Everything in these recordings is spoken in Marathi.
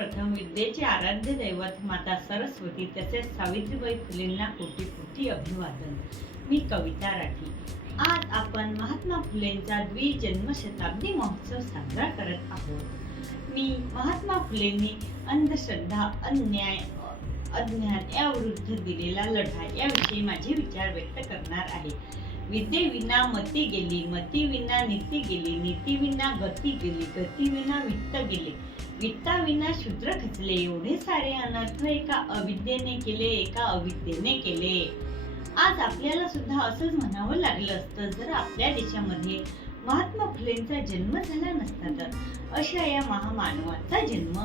सर्वप्रथम विद्येचे आराध्य दैवत माता सरस्वती तसेच सावित्रीबाई फुलेंना कोटी कोटी अभिवादन। मी कविता राठी। आज आपण महात्मा फुलेंचा द्विजन्मशताब्दी महोत्सव साजरा करत आहोत। मी महात्मा फुलेंनी अंधश्रद्धा, अन्याय, अज्ञान याविरुद्ध दिलेला लढा याविषयी माझे विचार व्यक्त करणार आहे। विद्येविना मती गेली, मतीविना नीती गेली, नीतीविना गती गेली, गतीविना वित्त गेले, वित्ताविना शूद्र खचले। एवढे सारे अनर्थ एका अविद्येने केले, एका अविद्येने केले। आज आपल्याला सुद्धा असंच म्हणावं लागलं असतं जर आपल्या देशामध्ये महात्मा फुलेंचा जन्म झाला नसता तर। अशा या महामानवाचा जन्म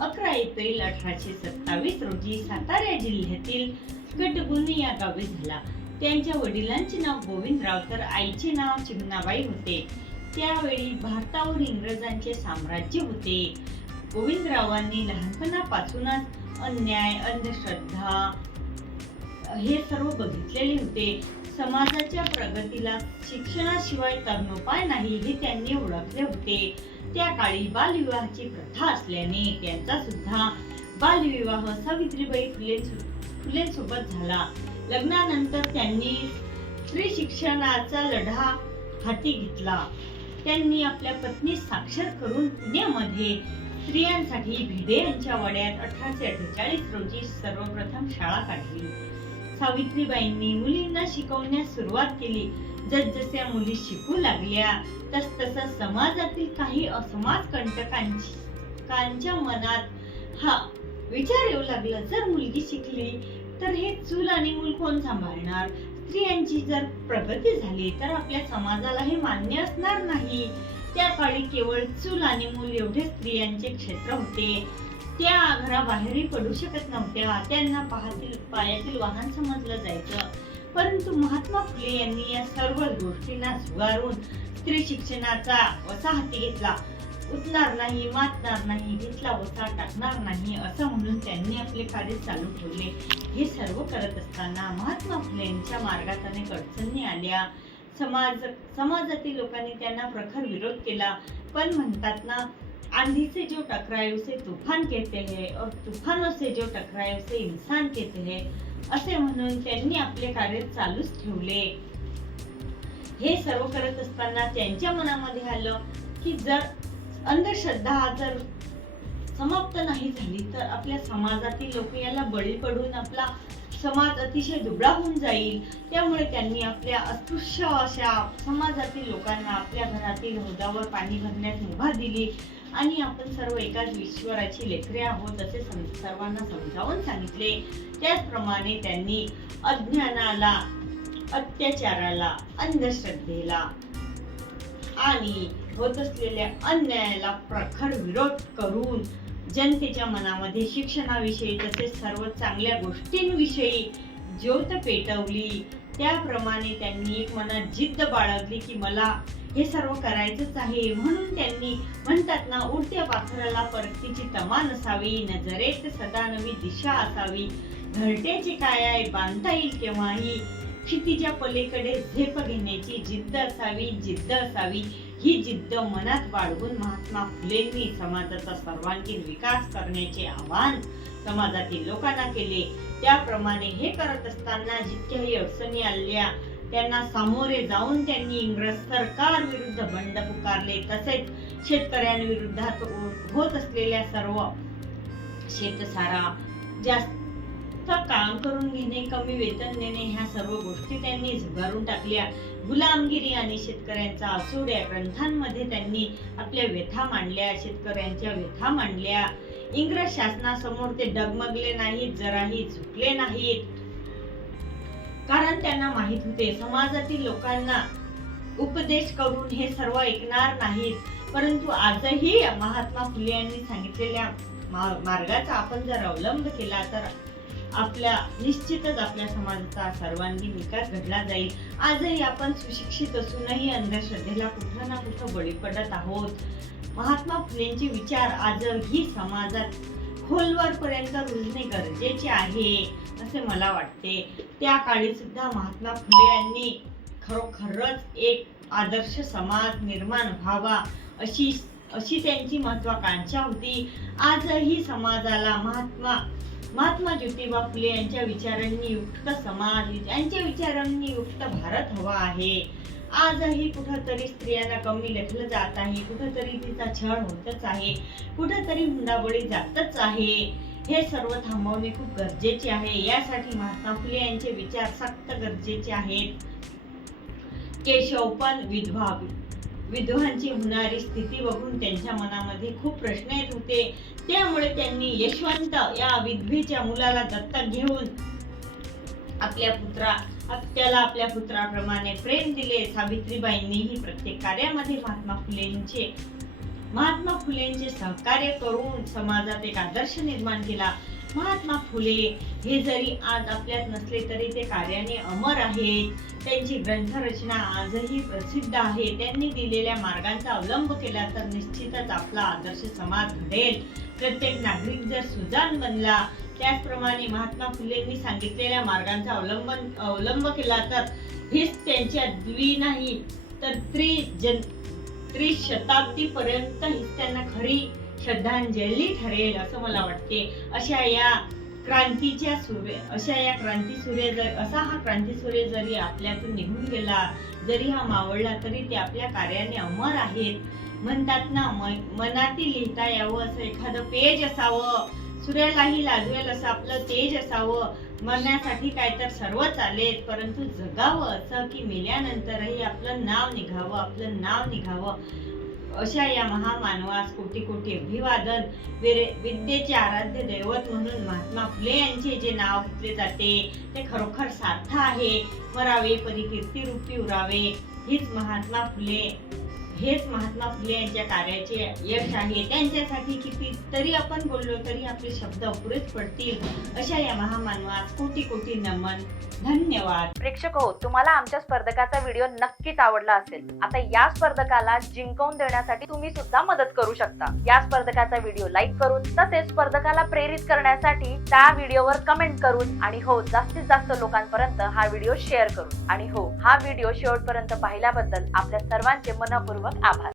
11 एप्रिल 1827 रोजी सातारा जिल्ह्यातील गटगुंदी या गावी झाला। त्यांच्या वडिलांचे नाव गोविंदराव तर आईचे नाव चिमणाबाई होते। त्यावेळी भारतावर इंग्रजांचे साम्राज्य होते। गोविंदरावांनी लहानपणापासूनच अन्याय, अंधश्रद्धा हे सर्व बघितलेले होते। समाजाच्या प्रगतीला शिक्षणाशिवाय तरणोपाय नाही हे त्यांनी ओळखले होते। त्या काळी बालविवाहाची प्रथा असल्याने त्यांचा सुद्धा बालविवाह सावित्रीबाई फुलेंसोबत झाला। लग्नानंतर त्यांनी स्त्री शिक्षणाचा लढा हाती घेतला। त्यांनी आपल्या पत्नीस साक्षर करून पुण्यामध्ये स्त्रियांसाठी भिडे यांच्या वाड्यात 1848 रोजी सर्वप्रथम शाळा काढली। सावित्रीबाईंनी मुलींना शिकवण्यास सुरुवात केली। जसजशा मुली शिकू लागल्या तसतसा समाजातील काही असमाज कंटकांच्या मनात हा विचार येऊ लागला, जर मुलगी शिकली तर हे चूल आणि मूल कोण सांभाळणार? स्त्रियांची जर प्रगती झाली तर आपल्या समाजाला हे मान्य असणार नाही। त्या काळी केवळ चूल आणि मूल एवढे स्त्रियांचे क्षेत्र होते। त्या घराबाहेरही पडू शकत नव्हत्या। त्यांना पायातील वाहन समजलं जायचं। परंतु महात्मा फुले यांनी या सर्व गोष्टींना झुगारून स्त्री शिक्षणाचा वसा हाती घेतला। उठणार नाही, मातणार नाही, घेतला वसा टाकणार नाही असं म्हणून त्यांनी आपले कार्य चालू ठेवले। हे सर्व करत असताना महात्मा फुलेंच्या मार्गात अनेक अडचणी आल्या। समाजातील लोकांनी त्यांना प्रखर विरोध केला। पण म्हणतात ना, आंधी से जो टकराए उसे तूफान कहते हैं और तूफानों से जो टकराए उसे इंसान कहते हैं असे म्हणून त्यांनी आपले कार्य चालूच ठेवले। हे सर्व करत असताना त्यांच्या मनामध्ये आलं की जर अंधश्रद्धा जर समाप्त नाही झाली तर आपल्या समाजातील लोक याला बळी पडून आपला समाज अतिशय दुबळा होऊन जाईल। त्यामुळे त्यांनी आपल्या अस्पृश्य अशा समाजातील लोकांना आपल्या घरातील हौदावर पाणी भरण्यास मुभा दिली आणि आपण सर्व एकाच ईश्वराची लेकरे आहोत असे सर्वांना समजावून सांगितले। त्याचप्रमाणे त्यांनी अज्ञानाला, अत्याचाराला, अंधश्रद्धेला आणि होत असलेल्या अन्यायाला प्रखर विरोध करून जनतेच्या मनामध्ये शिक्षणाविषयी तसेच सर्व चांगल्या गोष्टींविषयी ज्योत पेटवली। त्याप्रमाणे त्यांनी एक मनात जिद्द बाळगली की मला हे सर्व करायचंच आहे। म्हणून त्यांनी म्हणतात ना, उडत्या पाखराला परतीची तमा नसावी, नजरेत सदा नवी दिशा असावी, घरट्याची काय आहे बांधता येईल केव्हाही, क्षितिजा पलीकडे झेप घेण्याची जिद्द असावी। ही जिद्द मनात बाळगून महात्मा फुलेंनी समाजाचा सर्वांगीण विकास करण्याचे आवाहन समाजातील लोकांना केले। त्याप्रमाणे हे करत असताना जितक्याही अडचणी आल्या त्यांना सामोरे जाऊन त्यांनी इंग्रज सरकार विरुद्ध बंड पुकारले। तसेच शेतकऱ्यांविरुद्धात होत असलेल्या सर्व शेतसारा, जास्त काम करून घेणे, कमी वेतन देणे ह्या सर्व गोष्टी त्यांनी झुगारून टाकल्या। गुलामगिरी आणि शेतकऱ्यांचा असूड या ग्रंथांमध्ये त्यांनी आपल्या व्यथा मांडल्या, शेतकऱ्यांच्या व्यथा मांडल्या। इंग्रज शासनासमोर ते डगमगले नाहीत, जराही झुकले नाहीत, कारण त्यांना माहित होते समाजातील लोकांना उपदेश करून हे सर्व ऐकणार नाहीत। परंतु आजही महात्मा फुले यांनी सांगितलेल्या मार्गाचा आपण जर अवलंब केला तर निश्चितच आपल्या समाजाचा सर्वांगीण विकास घडला जाईल। आजही आपण सुशिक्षित असूनही अंधश्रद्धेला कुठं ना कुठं बळी पडत आहोत। महात्मा फुलेंचे विचार आजही समाजात खोलवर पर्यंत रुजणे गरजेचे आहे असे मला वाटते। त्या काळी सुद्धा महात्मा फुले यांनी खरोखरच एक आदर्श समाज निर्माण व्हावा अशी अशी त्यांची महत्वाकांक्षा होती. आजही समाजाला महात्मा ज्योतिबा फुले यांच्या विचारांनी युक्त समाज, यांच्या विचारांनी युक्त भारत हवा आहे. आजही कुठंतरी स्त्रियांना कमी लेखलं जात आहे, कुठंतरी तिचा छळ होतच आहे, कुठंतरी हुंडाबळी जातच आहे. हे सर्व थांबवणे खूप गरजेचे आहे. यासाठी महात्मा फुले यांचे विचार सक्त गरजेचे आहेत. केशव पण विधवांची होणारी स्थिती बघून त्यांच्या मनामध्ये खूप प्रश्न येत होते. त्यामुळे त्यांनी यशवंत या विधवेच्या मुलाला दत्तक घेऊन त्याला आपल्या पुत्राप्रमाणे प्रेम दिले. सावित्रीबाईंनीही प्रत्येक कार्यामध्ये महात्मा फुलेंचे सहकार्य करून समाजात एक आदर्श निर्माण केला. महात्मा फुले हे जरी आज आपल्यात नसले तरी ते कार्याने अमर आहेत. त्यांची ग्रंथरचना आजही प्रसिद्ध आहे. त्यांनी दिलेल्या मार्गांचा अवलंब केला तर निश्चितच आपला आदर्श समाज घडेल. प्रत्येक नागरिक जर सुजाण बनला, त्याचप्रमाणे महात्मा फुलेंनी सांगितलेल्या मार्गांचा अवलंब केला तर हीच त्यांच्या द्वी नाही तर त्रिशताब्दी पर्यंत हीच त्यांना खरी श्रद्धांजली ठरेल असं मला वाटते. असा हा क्रांती सूर्य जरी आपल्यातून निघून गेला, जरी हा मावळला, तरी ते आपल्या कार्याने अमर आहेत. म्हणतात ना, मनातील लिहिता यावं असं एखादं पेज असावं, सूर्यालाही लाजवेल असं आपलं तेज असावं. मरण्यासाठी काय तर सर्व चालेल, परंतु जगावं असं की मेल्यानंतरही आपलं नाव निघावं. अशा या महामानवास कोटी कोटी अभिवादन. विद्येचे आराध्य दैवत म्हणून महात्मा फुले यांचे जे नाव घेतले जाते ते खरोखर सार्थ आहे. मरावे परी कीर्ती रूपी उरावे. हेच महात्मा फुले यांच्या कार्याचे यश आहे. त्यांच्यासाठी कितीतरी आपण बोललो तरी आपले शब्द अपुरेच पडतील. अशा या महामानवास कोटी कोटी नमन. धन्यवाद. प्रेक्षक हो, तुम्हाला आमच्या स्पर्धकाचा व्हिडिओ नक्कीच आवडला असेल. आता या स्पर्धकाला जिंकवून देण्यासाठी तुम्ही सुद्धा मदत करू शकता. या स्पर्धकाचा व्हिडिओ लाईक करून, तसेच स्पर्धकाला प्रेरित करण्यासाठी त्या व्हिडिओवर कमेंट करून, आणि हो, जास्तीत जास्त लोकांपर्यंत हा व्हिडिओ शेअर करून, आणि हो, हा व्हिडिओ शेवटपर्यंत पाहिल्याबद्दल आपल्या सर्वांचे मनपूर्वक आभार.